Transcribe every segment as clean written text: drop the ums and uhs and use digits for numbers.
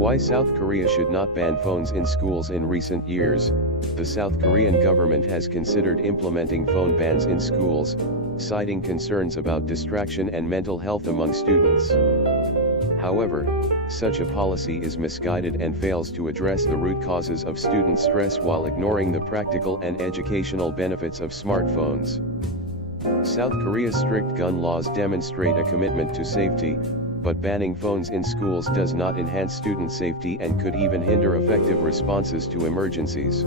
Why South Korea should not ban phones in schools. In recent years, the South Korean government has considered implementing phone bans in schools, citing concerns about distraction and mental health among students. However, such a policy is misguided and fails to address the root causes of student stress while ignoring the practical and educational benefits of smartphones. South Korea's strict gun laws demonstrate a commitment to safety, but banning phones in schools does not enhance student safety and could even hinder effective responses to emergencies.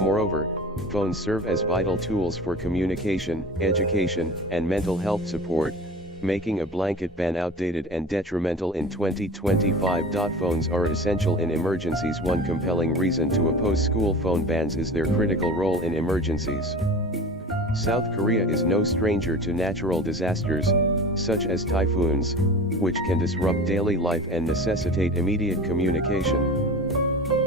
Moreover, phones serve as vital tools for communication, education, and mental health support, making a blanket ban outdated and detrimental in 2025. Phones are essential in emergencies. One compelling reason to oppose school phone bans is their critical role in emergencies. South Korea is no stranger to natural disasters, such as typhoons, which can disrupt daily life and necessitate immediate communication.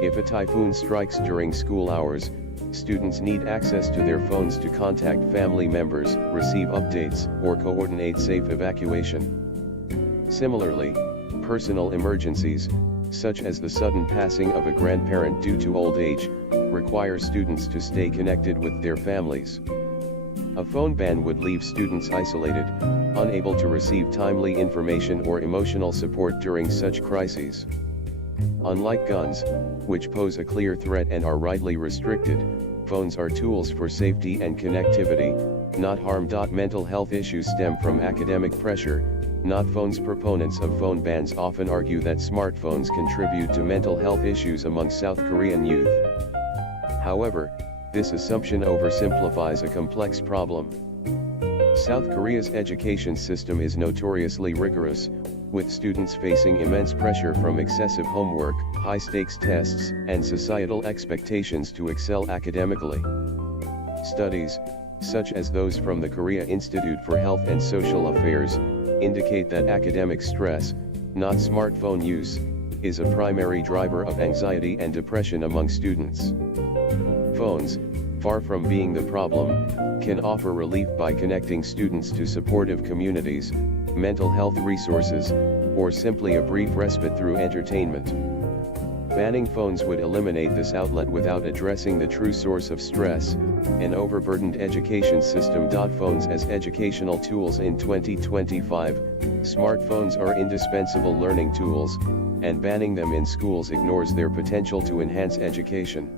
If a typhoon strikes during school hours, students need access to their phones to contact family members, receive updates, or coordinate safe evacuation. Similarly, personal emergencies, such as the sudden passing of a grandparent due to old age, require students to stay connected with their families. A phone ban would leave students isolated, unable to receive timely information or emotional support during such crises. Unlike guns, which pose a clear threat and are rightly restricted, phones are tools for safety and connectivity, not harm. Mental health issues stem from academic pressure, not phones. Proponents of phone bans often argue that smartphones contribute to mental health issues among South Korean youth. However, this assumption oversimplifies a complex problem. South Korea's education system is notoriously rigorous, with students facing immense pressure from excessive homework, high-stakes tests, and societal expectations to excel academically. Studies, such as those from the Korea Institute for Health and Social Affairs, indicate that academic stress, not smartphone use, is a primary driver of anxiety and depression among students. Phones, far from being the problem, can offer relief by connecting students to supportive communities, mental health resources, or simply a brief respite through entertainment. Banning phones would eliminate this outlet without addressing the true source of stress, an overburdened education system. Phones as educational tools. In 2025, smartphones are indispensable learning tools, and banning them in schools ignores their potential to enhance education.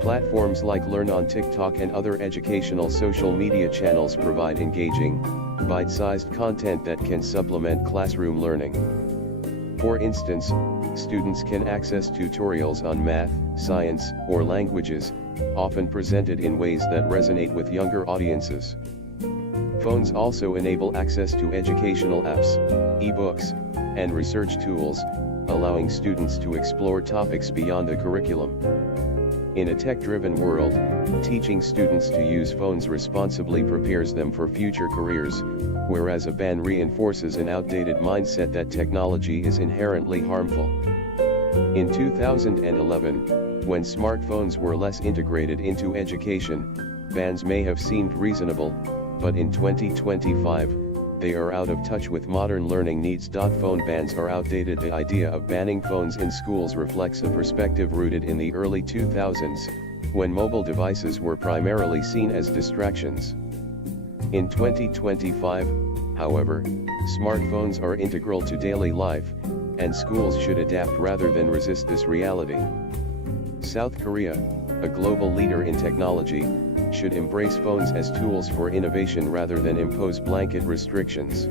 Platforms like Learn on TikTok and other educational social media channels provide engaging, bite-sized content that can supplement classroom learning. For instance, students can access tutorials on math, science, or languages, often presented in ways that resonate with younger audiences. Phones also enable access to educational apps, e-books, and research tools, allowing students to explore topics beyond the curriculum. In a tech-driven world, teaching students to use phones responsibly prepares them for future careers, whereas a ban reinforces an outdated mindset that technology is inherently harmful. In 2011, when smartphones were less integrated into education, bans may have seemed reasonable, but in 2025, they are out of touch with modern learning needs. Phone bans are outdated. The idea of banning phones in schools reflects a perspective rooted in the early 2000s, when mobile devices were primarily seen as distractions. In 2025, however, smartphones are integral to daily life, and schools should adapt rather than resist this reality. South Korea, a global leader in technology, should embrace phones as tools for innovation rather than impose blanket restrictions.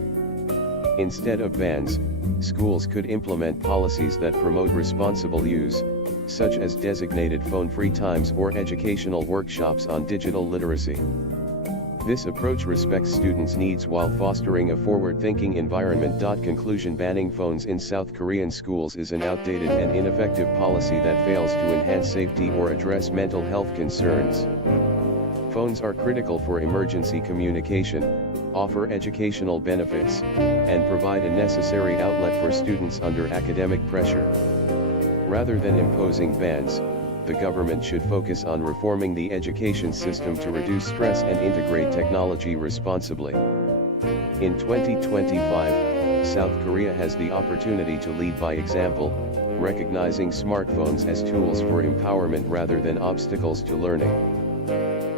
Instead of bans, schools could implement policies that promote responsible use, such as designated phone-free times or educational workshops on digital literacy. This approach respects students' needs while fostering a forward-thinking environment. Conclusion: banning phones in South Korean schools is an outdated and ineffective policy that fails to enhance safety or address mental health concerns. Phones are critical for emergency communication, offer educational benefits, and provide a necessary outlet for students under academic pressure. Rather than imposing bans, the government should focus on reforming the education system to reduce stress and integrate technology responsibly. In 2025, South Korea has the opportunity to lead by example, recognizing smartphones as tools for empowerment rather than obstacles to learning.